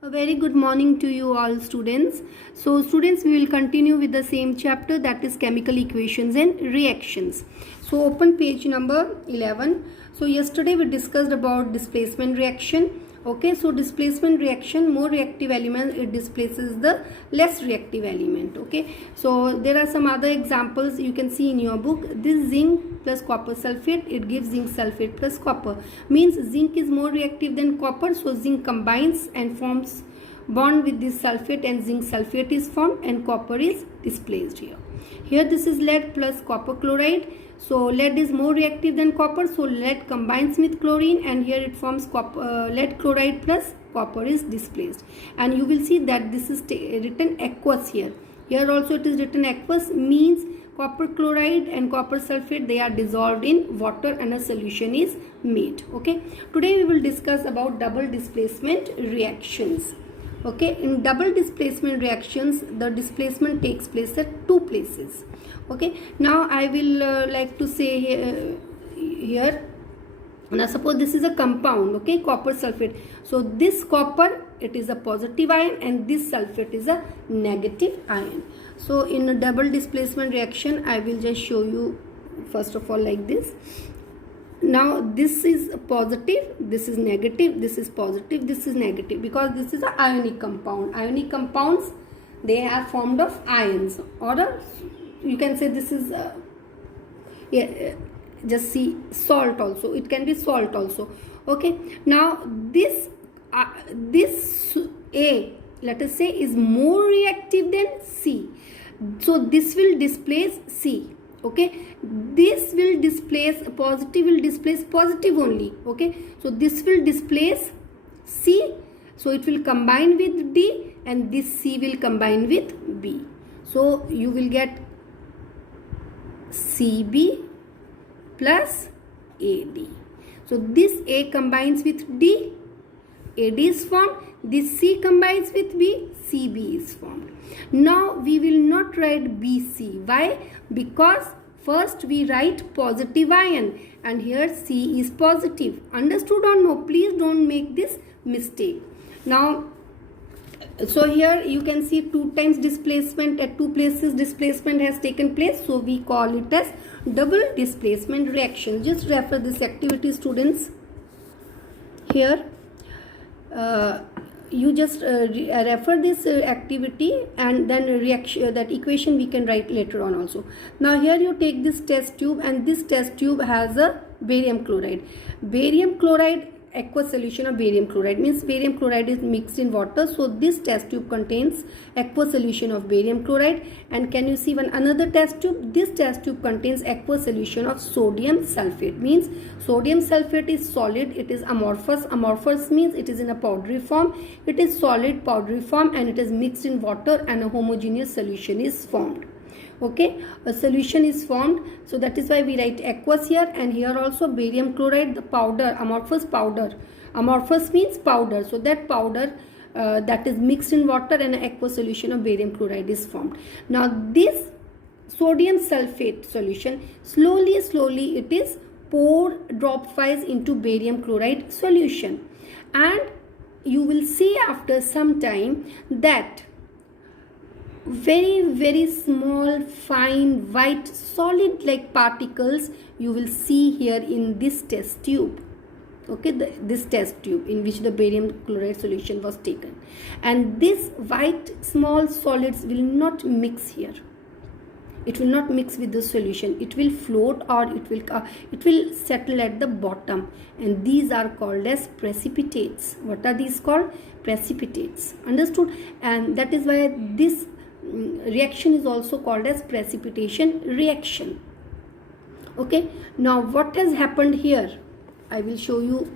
A very good morning to you all students. So students, we will continue with the same chapter, that is chemical equations and reactions. So open page number 11. So yesterday we discussed about displacement reaction. Okay, so displacement reaction, more reactive element, it displaces the less reactive element. Okay, so there are some other examples you can see in your book. This zinc plus copper sulfate, it gives zinc sulfate plus copper, means zinc is more reactive than copper, so zinc combines and forms bond with this sulfate and zinc sulfate is formed and copper is displaced here. Here this is lead plus copper chloride. So lead is more reactive than copper, so lead combines with chlorine and here it forms lead chloride plus copper is displaced. And you will see that this is written aqueous here. Here also it is written aqueous, means copper chloride and copper sulfate, they are dissolved in water and a solution is made. Okay, today we will discuss about double displacement reactions. Okay, in double displacement reactions, the displacement takes place at two places. Okay, now I will like to say here, now suppose this is a compound, okay, copper sulfate. So this copper, it is a positive ion and this sulfate is a negative ion. So in a double displacement reaction, I will just show you first of all like this. Now this is positive, this is negative, this is positive, this is negative, because this is an ionic compound. Ionic compounds, they are formed of ions, or you can say this is just see salt also, it can be salt also. Okay, now this A, let us say, is more reactive than C, so this will displace C. Okay, this will displace positive, will displace positive only. Okay, so this will displace C, so it will combine with D and this C will combine with B, so you will get CB plus AD. So this A combines with D, AD is formed, this C combines with B, CB is formed. Now we will not write BC. Why? Because first we write positive ion and here C is positive. Understood or no? Please don't make this mistake. Now, so here you can see two times displacement at two places displacement has taken place. So we call it as double displacement reaction. Just refer this activity, students. Here you just refer this activity and then reaction, that equation we can write later on also. Now here you take this test tube and this test tube has a barium chloride. Barium chloride, aqueous solution of barium chloride, means barium chloride is mixed in water. So this test tube contains aqueous solution of barium chloride. And can you see one another test tube? This test tube contains aqueous solution of sodium sulfate, means sodium sulfate is solid, it is amorphous. Amorphous means it is in a powdery form, it is solid powdery form and it is mixed in water and a homogeneous solution is formed. Okay, a solution is formed, so that is why we write aqueous here. And here also barium chloride, the powder, amorphous powder. Amorphous means powder, so that powder that is mixed in water and an aqueous solution of barium chloride is formed. Now this sodium sulfate solution, slowly it is poured dropwise into barium chloride solution, and you will see after some time that very small fine white solid like particles you will see here in this test tube. Okay, this test tube in which the barium chloride solution was taken, and this white small solids will not mix here, it will not mix with the solution, it will float or it will settle at the bottom, and these are called as precipitates. What are these called? Precipitates. Understood? And that is why this reaction is also called as precipitation reaction. Okay, now what has happened here, I will show you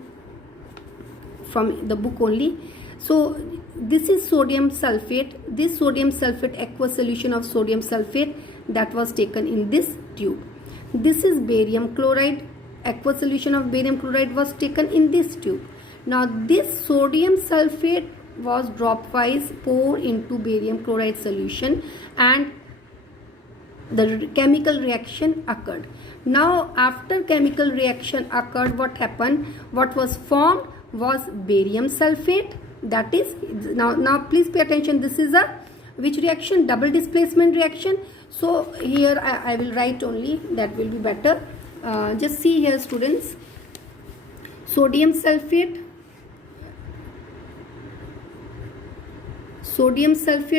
from the book only. So this is sodium sulfate, this sodium sulfate aqueous solution of sodium sulfate that was taken in this tube. This is barium chloride, aqueous solution of barium chloride was taken in this tube. Now this sodium sulfate was dropwise poured into barium chloride solution and the chemical reaction occurred. Now after chemical reaction occurred, what happened? What was formed was barium sulfate that is, now please pay attention, this is a which reaction? Double displacement reaction. So here I will write only, that will be better. Just see here students, sodium sulfate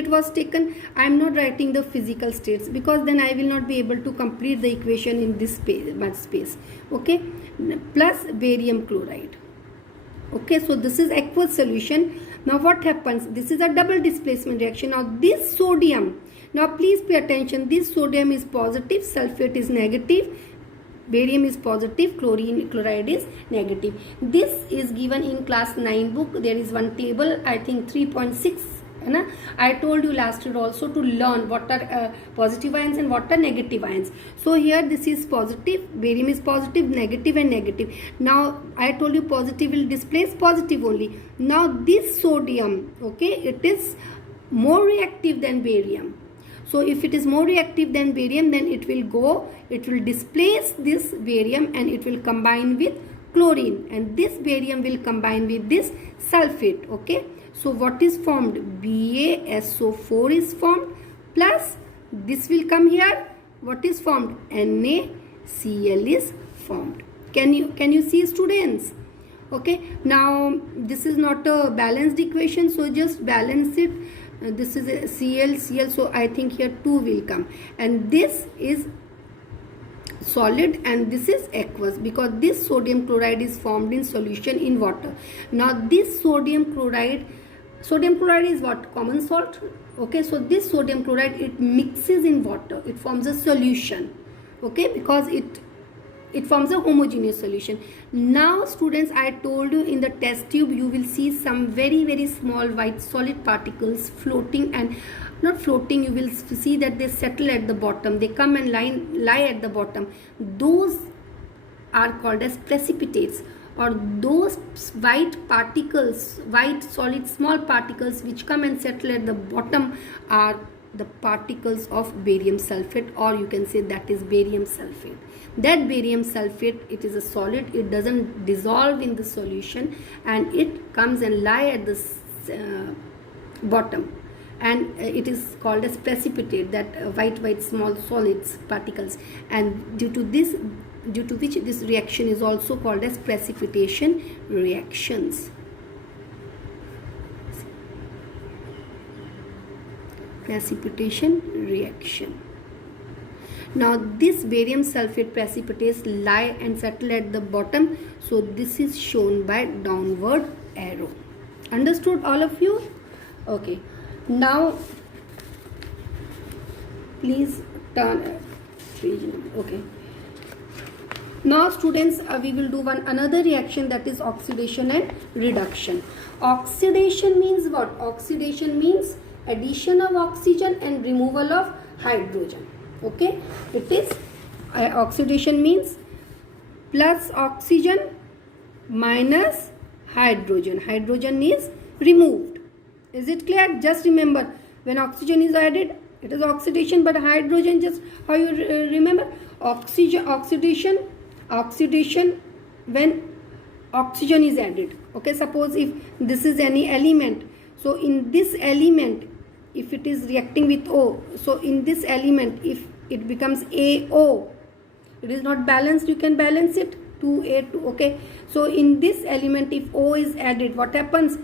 was taken. I am not writing the physical states because then I will not be able to complete the equation in this space. Okay, plus barium chloride. Okay, so this is aqueous solution. Now what happens? This is a double displacement reaction. Now this sodium, now please pay attention, this sodium is positive, sulfate is negative, barium is positive, chloride is negative. This is given in class 9 book. There is one table, I think 3.6. I told you last year also to learn what are positive ions and what are negative ions. So here this is positive, barium is positive, negative and negative. Now I told you positive will displace positive only. Now this sodium, okay, it is more reactive than barium. So if it is more reactive than barium, then it will displace this barium and it will combine with chlorine, and this barium will combine with this sulfate. Okay, so what is formed? BaSO4 is formed, plus this will come here. What is formed? NaCl is formed. Can you see students? Okay, now this is not a balanced equation, so just balance it. This is a Cl, so I think here 2 will come, and this is solid and this is aqueous because this sodium chloride is formed in solution in water. Now this sodium chloride is what? Common salt. Okay, so this sodium chloride, it mixes in water, it forms a solution. Okay, because it forms a homogeneous solution. Now students, I told you in the test tube you will see some very, very small white solid particles floating, and not floating, you will see that they settle at the bottom, they come and lie at the bottom. Those are called as precipitates, or those white particles, white solid small particles which come and settle at the bottom are the particles of barium sulfate, or you can say that is barium sulfate. That barium sulfate, it is a solid, it doesn't dissolve in the solution and it comes and lie at the bottom, and it is called as precipitate, that white small solids particles, and due to which this reaction is also called as precipitation reactions. Precipitation reaction. Now this barium sulfate precipitates lie and settle at the bottom, so this is shown by downward arrow. Understood all of you? Okay, now please turn okay. Now students, we will do another reaction, that is oxidation and reduction. Oxidation means what? Oxidation means addition of oxygen and removal of hydrogen. Okay, it is oxidation means plus oxygen minus hydrogen. Hydrogen is removed. Is it clear? Just remember, when oxygen is added, it is oxidation, but hydrogen, just how you remember? Oxidation when oxygen is added. Okay, suppose if this is any element, so in this element, if it is reacting with O, so in this element, if it becomes AO, it is not balanced, you can balance it, 2A2. Okay, so in this element, if O is added, what happens?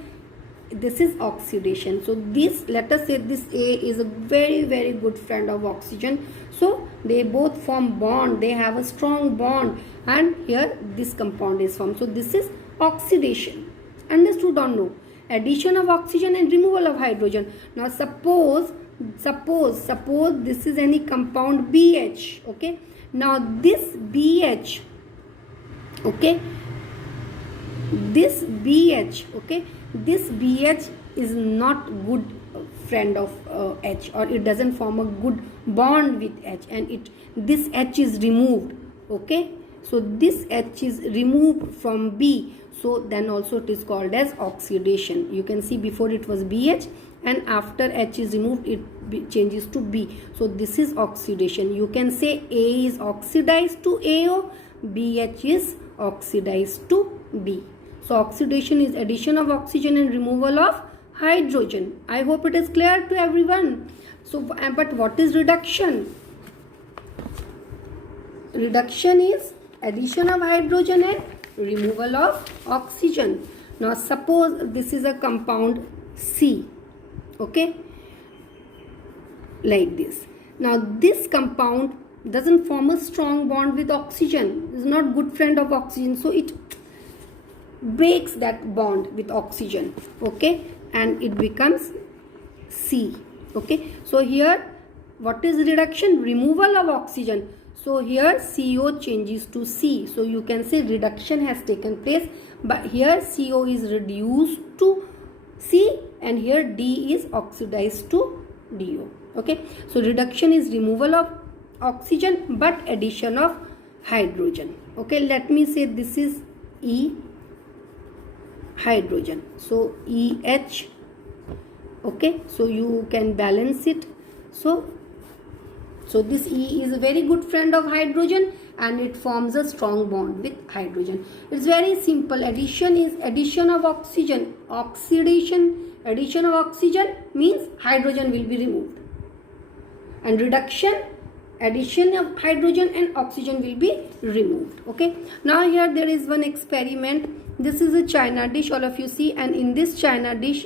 This is oxidation. So this, let us say this A is a very, very good friend of oxygen, so they both form bond, they have a strong bond, and here this compound is formed. So this is oxidation. Understood or no? Addition of oxygen and removal of hydrogen. Now suppose this is any compound BH. Okay, now this BH, okay, this BH is not good friend of H, or it doesn't form a good bond with H, and this H is removed. Okay, so this H is removed from B, so then also it is called as oxidation. You can see before it was BH, and after H is removed it changes to B, so this is oxidation. You can say A is oxidized to AO, BH is oxidized to B. So oxidation is addition of oxygen and removal of hydrogen. I hope it is clear to everyone. So, but what is reduction? Reduction is addition of hydrogen and removal of oxygen. Now suppose this is a compound C, okay, like this. Now this compound doesn't form a strong bond with oxygen. It is not good friend of oxygen, so it breaks that bond with oxygen, okay, and it becomes C, okay. So here what is reduction? Removal of oxygen. So here CO changes to C. So you can say reduction has taken place, but here CO is reduced to C and here D is oxidized to DO. Okay. So reduction is removal of oxygen but addition of hydrogen. Okay. Let me say this is E hydrogen. So EH. Okay. So you can balance it. So this E is a very good friend of hydrogen and it forms a strong bond with hydrogen. It's very simple. Addition is addition of oxygen. Oxidation, addition of oxygen means hydrogen will be removed. And reduction, addition of hydrogen and oxygen will be removed. Okay. Now here there is one experiment. This is a china dish, all of you see, and in this china dish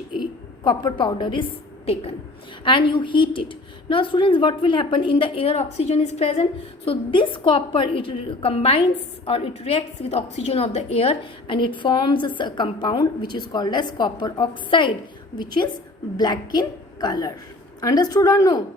copper powder is taken and you heat it. Now students, what will happen? In the air oxygen is present, so this copper, it combines or it reacts with oxygen of the air and it forms a compound which is called as copper oxide, which is black in color. Understood or no?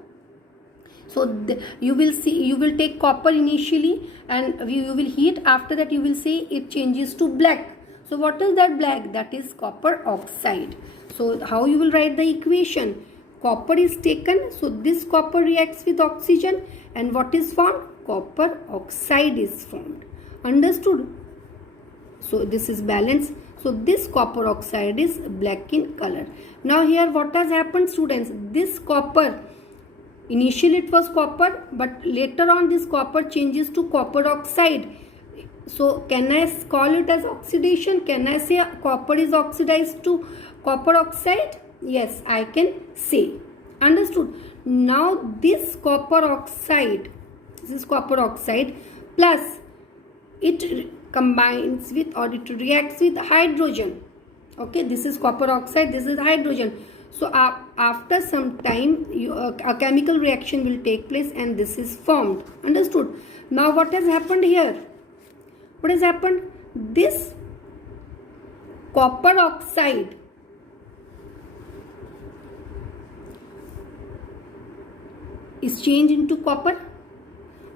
So you will see, you will take copper initially and you will heat. After that you will see it changes to black. So what is that black? That is copper oxide. So how you will write the equation? Copper is taken, so this copper reacts with oxygen and what is formed? Copper oxide is formed. Understood? So this is balanced. So this copper oxide is black in color. Now here what has happened, students? This copper, initially it was copper, but later on this copper changes to copper oxide. So can I call it as oxidation? Can I say copper is oxidized to copper oxide? Yes, I can say. Understood? Now this copper oxide, this is copper oxide, plus it combines with or it reacts with hydrogen. Okay, this is copper oxide, this is hydrogen. So after some time a chemical reaction will take place and this is formed. Understood? Now what has happened here? What has happened? This copper oxide is changed into copper.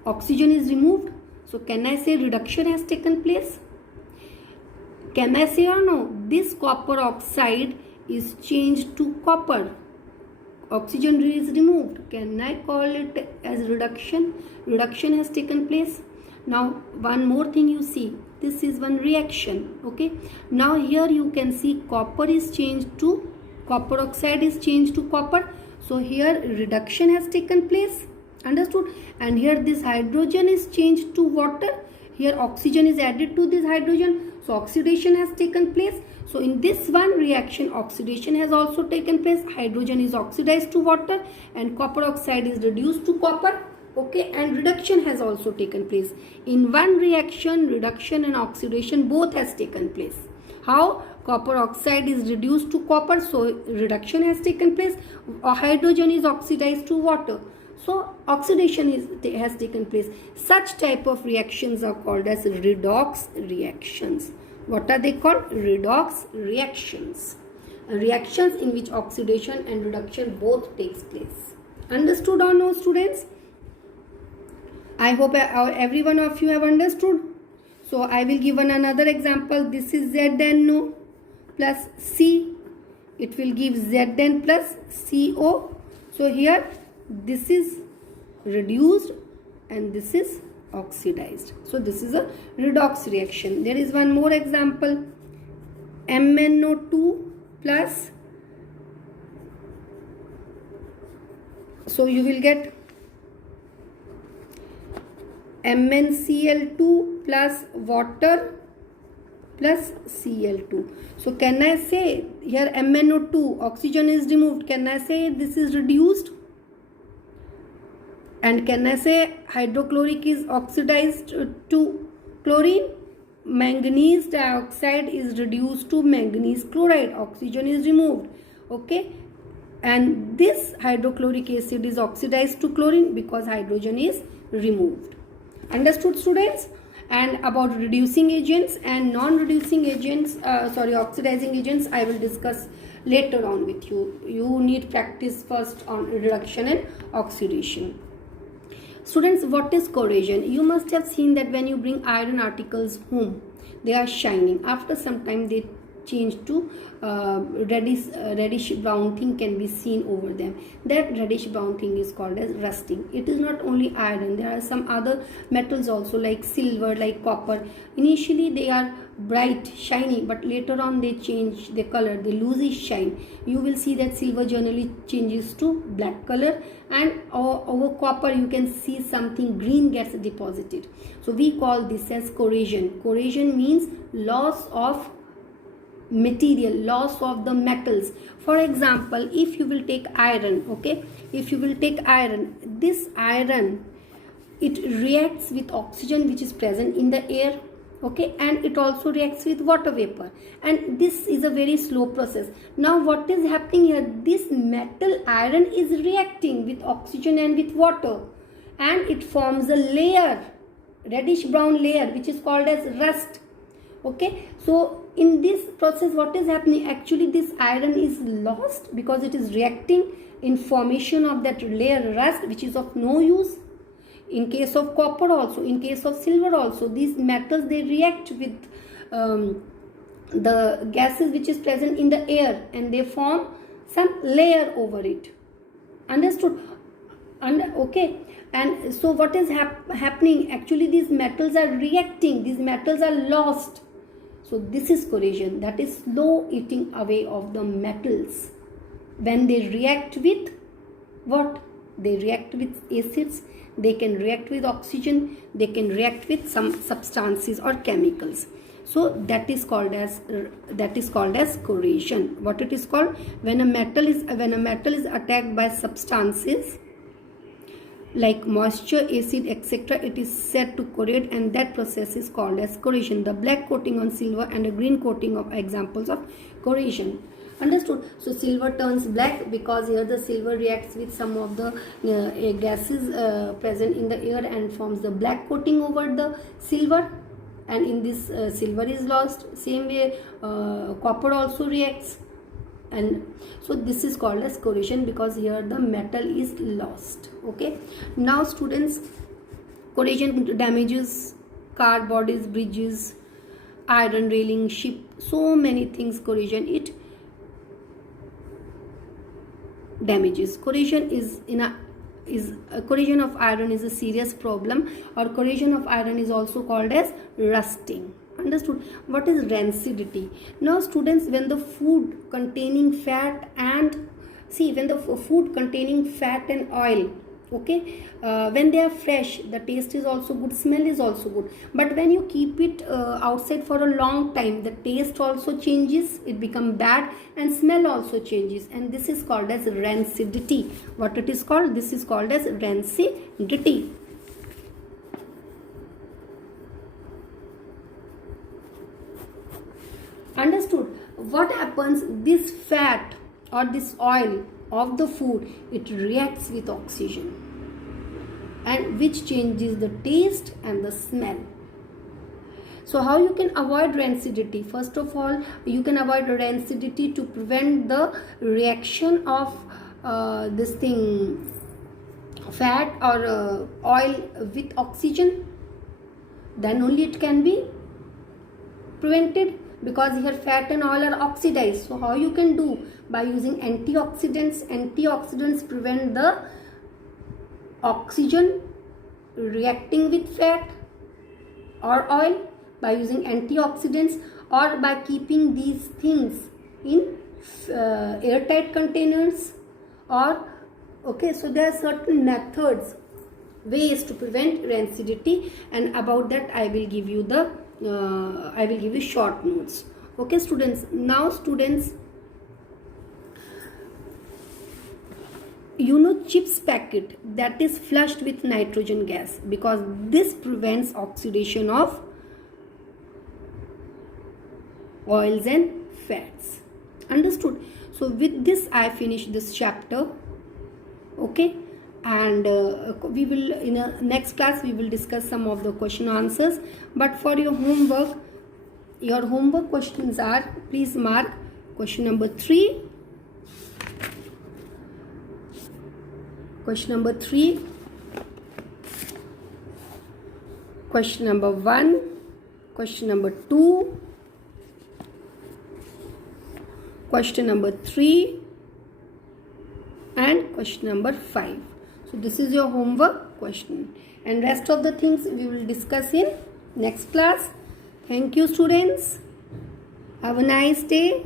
Oxygen is removed. So can I say reduction has taken place? Can I say or no? This copper oxide is changed to copper. Oxygen is removed. Can I call it as reduction? Reduction has taken place. Now one more thing you see. This is one reaction. Okay. Now here you can see copper is changed to copper oxide is changed to copper. So here reduction has taken place. Understood? And here this hydrogen is changed to water. Here oxygen is added to this hydrogen. So oxidation has taken place. So in this one reaction, oxidation has also taken place. Hydrogen is oxidized to water and copper oxide is reduced to copper. Okay, and reduction has also taken place. In one reaction, reduction and oxidation both has taken place. How? Copper oxide is reduced to copper, so reduction has taken place. Hydrogen is oxidized to water, so oxidation has taken place. Such type of reactions are called as redox reactions. What are they called? Redox reactions. Reactions in which oxidation and reduction both takes place. Understood or no, students? I hope every one of you have understood. So I will give another example. This is ZNO plus C. It will give Zn plus CO. So here this is reduced and this is oxidized. So this is a redox reaction. There is one more example. MnO2 plus. So you will get MnCl2 plus water plus Cl2. So can I say here MnO2, oxygen is removed, can I say this is reduced? And can I say hydrochloric is oxidized to chlorine? Manganese dioxide is reduced to manganese chloride, oxygen is removed. Okay, and this hydrochloric acid is oxidized to chlorine because hydrogen is removed. Understood, students? And about reducing agents and non-reducing agents, oxidizing agents, I will discuss later on with you. You need practice first on reduction and oxidation. Students, what is corrosion? You must have seen that when you bring iron articles home, they are shining. After some time, they change to reddish brown thing can be seen over them. That reddish brown thing is called as rusting. It is not only iron, there are some other metals also like silver, like copper. Initially they are bright, shiny, but later on they change their color, they lose its shine. You will see that silver generally changes to black color, and over copper you can see something green gets deposited. So we call this as corrosion. Corrosion means loss of material, loss of the metals. For example, if you will take iron, okay, if you will take iron, this iron, it reacts with oxygen which is present in the air, okay, and it also reacts with water vapor, and this is a very slow process. Now what is happening here, this metal iron is reacting with oxygen and with water, and it forms a layer, reddish brown layer, which is called as rust. Okay, so in this process what is happening, actually this iron is lost because it is reacting in formation of that layer rust, which is of no use. In case of copper also, in case of silver also, these metals, they react with the gases which is present in the air, and they form some layer over it. Understood? Okay, and so what is happening, actually these metals are reacting, these metals are lost. So this is corrosion, that is slow eating away of the metals. When they react with what? They react with acids, they can react with oxygen, they can react with some substances or chemicals. So that is called as corrosion. What it is called? When a metal is attacked by substances like moisture, acid, etc., it is said to corrode, and that process is called as corrosion. The black coating on silver and a green coating of examples of corrosion. Understood? So silver turns black because here the silver reacts with some of the gases present in the air and forms the black coating over the silver, and in this silver is lost. Same way copper also reacts, and so this is called as corrosion because here the metal is lost. Okay, now students, corrosion damages car bodies, bridges, iron railing, ship, so many things corrosion it damages. Corrosion corrosion of iron is a serious problem, or corrosion of iron is also called as rusting. Understood? What is rancidity? Now students, when the food containing fat and oil, okay, when they are fresh, the taste is also good, smell is also good, but when you keep it outside for a long time, the taste also changes, it becomes bad, and smell also changes, and this is called as rancidity. What it is called? This is called as rancidity. Understood? What happens? This fat or this oil of the food, it reacts with oxygen, and which changes the taste and the smell. So how you can avoid rancidity? First of all, you can avoid rancidity to prevent the reaction of this thing, fat or oil with oxygen. Then only it can be prevented, because here fat and oil are oxidized. So how you can do? By using antioxidants. Antioxidants prevent the oxygen reacting with fat or oil, by using antioxidants, or by keeping these things in airtight containers, or okay, so there are certain methods, ways to prevent rancidity, and about that I will give you the I will give you short notes. Okay students, now students, you know chips packet that is flushed with nitrogen gas, because this prevents oxidation of oils and fats. Understood? So with this I finish this chapter. Okay, and we will, in a next class we will discuss some of the question answers. But for your homework questions are, please mark question number 3, question number 3, question number 1, question number 2, question number 3, and question number 5. So this is your homework question, and rest of the things we will discuss in next class. Thank you students. Have a nice day.